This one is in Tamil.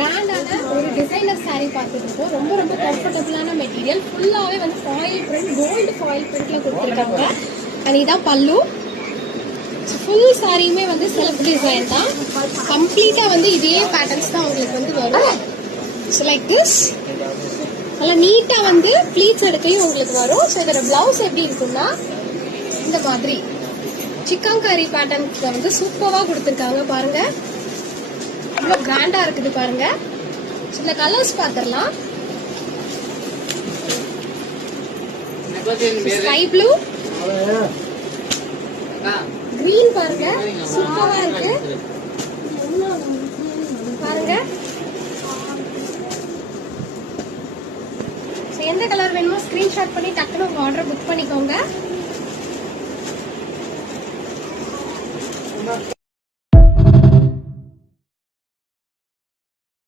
கிராண்டான ஒரு டிசைனர் சாரீ பார்த்துட்டு இருக்கோம். ரொம்ப ரொம்ப கம்ஃபர்டபுளான மெட்டீரியல். ஃபுல்லாவே வந்து ஃபாயில் பிரிண்ட், கோல்டு ஃபாயில் பிரிண்ட்ல கொடுத்துருக்காங்க. அண்ட் இதான் பல்லு. ஃபுல் சாரியுமே வந்து செல்ஃப் டிசைன் தான். கம்ப்ளீட்டா வந்து இதே பேட்டர்ன்ஸ் தான் உங்களுக்கு வந்து வரும். ஸோ லைக் திஸ் நல்லா நீட்டா வந்து ப்ளீட்ஸ் எடுக்கையும் உங்களுக்கு வரும். ஸோ இதோட பிளவுஸ் எப்படி இருக்குன்னா இந்த மாதிரி சிக்கன்காரி பேட்டர்ன்ல வந்து சூப்பரா கொடுத்துருக்காங்க. பாருங்க இவ்வளவு கிராண்டா இருக்குது பாருங்க. இந்த கலர்ஸ் பாத்திரலாம். ஸ்கை ப்ளூ, கிரீன் பாருங்க சூப்பரா இருக்கு பாருங்க. எந்த கலர் வேணுமோ ஸ்கிரீன்ஷாட் பண்ணி டக்குனு உங்க ஆர்டர் புக் பண்ணிக்கோங்க.